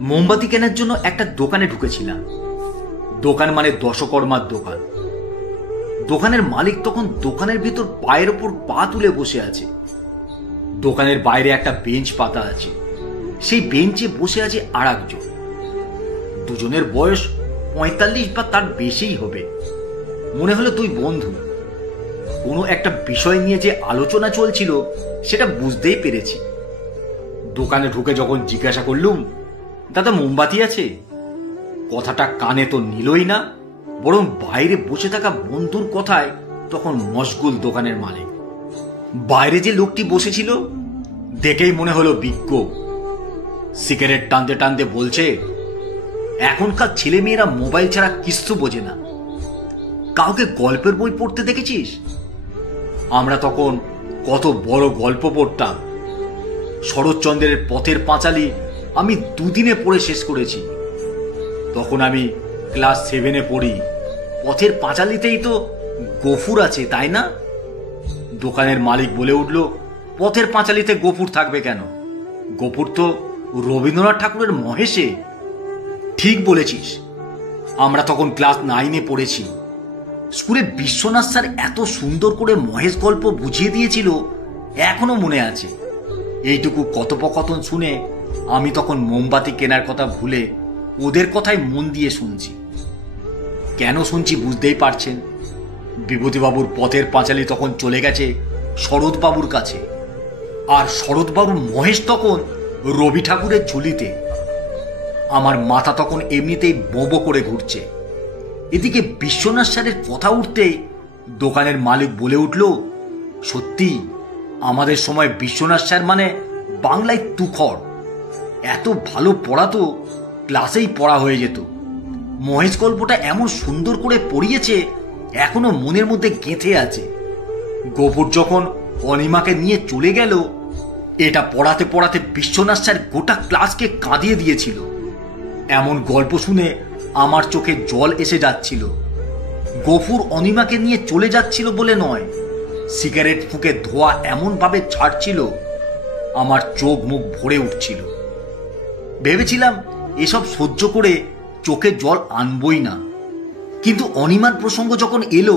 মোমবাতি কেনার জন্য একটা দোকানে ঢুকেছিলাম। দোকান মানে দশকর্মার দোকান। দোকানের মালিক তখন দোকানের ভিতর পায়ের ওপর পা তুলে বসে আছে। দোকানের বাইরে একটা বেঞ্চ পাতা আছে, সেই বেঞ্চে বসে আছে আর একজন। দুজনের বয়স 45 বা তার বেশিই হবে। মনে হলো দুই বন্ধু। কোনো একটা বিষয় নিয়ে যে আলোচনা চলছিল সেটা বুঝতেই পেরেছি। দোকানে ঢুকে যখন জিজ্ঞাসা করলুম, দাদা মোমবাতি আছে? কথাটা কানে তো নিলই না, বরং বাইরে বসে থাকা বন্ধুর কথায় তখন মশগুল দোকানের মালিক। বাইরে যে লোকটি বসেছিল দেখেই মনে হলো বিজ্ঞ। সিগারেট টানতে টানতে বলছে, এখনকার ছেলেমেয়েরা মোবাইল ছাড়া কিছু বোঝে না। কাউকে গল্পের বই পড়তে দেখেছিস? আমরা তখন কত বড় গল্প পড়তাম। শরৎচন্দ্রের পথের পাঁচালী আমি দুদিনে পড়ে শেষ করেছি। তখন আমি ক্লাস 7-এ পড়ি। পথের পাঁচালীতেই তো গফুর আছে, তাই না? দোকানের মালিক বলে উঠল, পথের পাঁচালীতে গফুর থাকবে কেন? গফুর তো রবীন্দ্রনাথ ঠাকুরের মহেশে। ঠিক বলেছিস। আমরা তখন ক্লাস 9-এ পড়েছি। স্কুলে বিশ্বনাথ স্যার এত সুন্দর করে মহেশ গল্প বুঝিয়ে দিয়েছিল, এখনো মনে আছে। এইটুকু কথোপকথন শুনে আমি তখন মোমবাতি কেনার কথা ভুলে ওদের কথাই মন দিয়ে শুনছি। কেন শুনছি বুঝতেই পারছেন। বিভূতিবাবুর পথের পাঁচালী তখন চলে গেছে শরৎবাবুর কাছে, আর শরৎবাবুর মহেশ তখন রবি ঠাকুরের ঝুলিতে। আমার মাথা তখন এমনিতেই বোঁবো করে ঘুরছে। এদিকে বিশ্বনাথ স্যারের কথা উঠতেই দোকানের মালিক বলে উঠল, সত্যি আমাদের সময় বিশ্বনাথ স্যার মানে বাংলায় তুখর। এত ভালো পড়াতো, ক্লাসেই পড়া হয়ে যেত। মহেশ গল্পটা এমন সুন্দর করে পড়িয়েছে, এখনো মনের মধ্যে গেঁথে আছে। গফুর যখন অনিমাকে নিয়ে চলে গেল, এটা পড়াতে পড়াতে বিশ্বনাথ স্যার গোটা ক্লাসকে কাঁদিয়ে দিয়েছিল। এমন গল্প শুনে আমার চোখে জল এসে যাচ্ছিল। গফুর অনিমাকে নিয়ে চলে যাচ্ছিল বলে নয়, সিগারেট ফুঁকে ধোঁয়া এমনভাবে ছাড়ছিল, আমার চোখ মুখ ভরে উঠছিল। ভেবেছিলাম এসব সহ্য করে চোখে জল আনবই না, কিন্তু অনিমার প্রসঙ্গ যখন এলো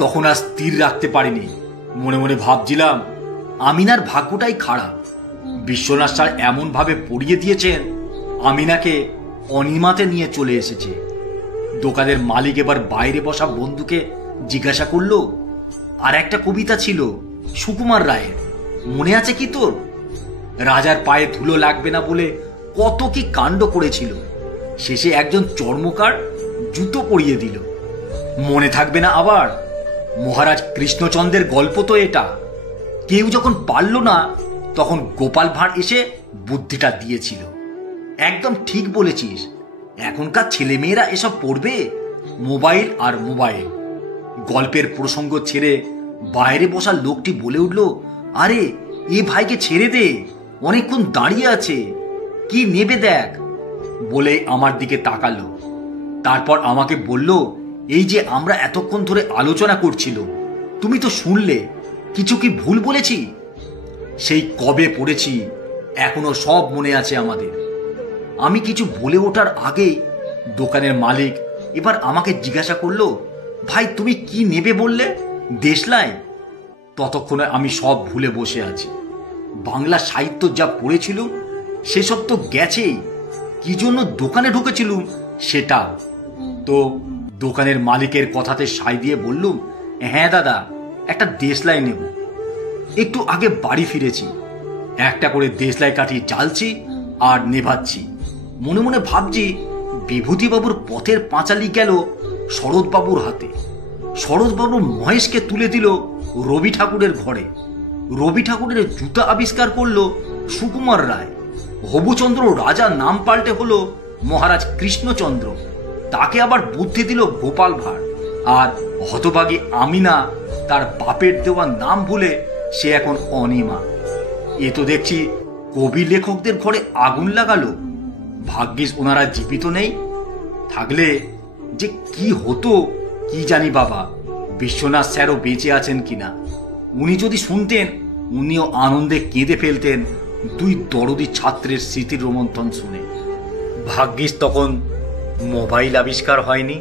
তখন আর স্থির রাখতে পারিনি। মনে মনে ভাবছিলাম, আমিনার ভাগ্যটাই খারাপ। বিশ্বনাথ স্যার এমনভাবে পড়িয়ে দিয়েছেন, আমিনাকে অনিমাতে নিয়ে চলে এসেছে। দোকানের মালিক এবার বাইরে বসা বন্ধুকে জিজ্ঞাসা করলো, আর একটা কবিতা ছিল সুকুমার রায়ের, মনে আছে কি তোর? রাজার পায়ে ধুলো লাগবে না বলে কত কি কাণ্ড করেছিল, শেষে একজন চর্মকার জুতো পরিয়ে দিল। মনে থাকবে না আবার? মহারাজ কৃষ্ণচন্দ্রের গল্প তো এটা। কেউ যখন পারল না তখন গোপাল ভাঁড় এসে বুদ্ধিটা দিয়েছিল। একদম ঠিক বলেছিস। এখনকার ছেলেমেয়েরা এসব পড়বে? মোবাইল আর মোবাইল। গল্পের প্রসঙ্গ ছেড়ে বাইরে বসা লোকটি বলে উঠল, আরে এ ভাইকে ছেড়ে দে, অনেকক্ষণ দাঁড়িয়ে আছে, কি নেবে দেখ। বলে আমার দিকে তাকালো। তারপর আমাকে বলল, এই যে আমরা এতক্ষণ ধরে আলোচনা করছিল, তুমি তো শুনলে, কিছু কি ভুল বলেছি? সেই কবে পড়েছি, এখনো সব মনে আছে আমাদের। আমি কিছু বলে ওঠার আগেই দোকানের মালিক এবার আমাকে জিজ্ঞাসা করলো, ভাই তুমি কি নেবে বললে? দেশলাই? ততক্ষণে আমি সব ভুলে বসে আছি। বাংলা সাহিত্য যা পড়েছিল সেসব তো গেছেই, কি জন্য দোকানে ঢুকেছিলুম সেটাও। তো দোকানের মালিকের কথাতে সাই দিয়ে বললুম, হ্যাঁ দাদা, একটা দেশলাই নেব। একটু আগে বাড়ি ফিরেছি, একটা করে দেশলাই কাঠি জ্বালছি আর নেভাচ্ছি। মনে মনে ভাবছি, বিভূতিবাবুর পথের পাঁচালী গেল শরৎবাবুর হাতে। শরৎবাবু মহেশকে তুলে দিল রবি ঠাকুরের ঘরে। রবি ঠাকুরের জুতা আবিষ্কার করলো সুকুমার রায়। হবুচন্দ্র রাজা নাম পাল্টে হলো মহারাজ কৃষ্ণচন্দ্র, তাকে আবার বুদ্ধি দিল গোপাল ভাঁড়। আর হতভাগী আমিনা তার বাপের দেওয়া নাম ভুলে সে এখন অনিমা। এ তো দেখছি কবি লেখকদের ঘরে আগুন লাগালো। ভাগ্যিস ওনারা জীবিত নেই, থাকলে যে কি হতো কি জানি বাবা। বিশ্বনাথ স্যারও বেঁচে আছেন কিনা, উনি যদি শুনতেন উনিও আনন্দে কেঁদে ফেলতেন দুই দরদি ছাত্রের স্মৃতির রোমন্থন শুনে। ভাগ্যিস তখন মোবাইল আবিষ্কার হয়নি।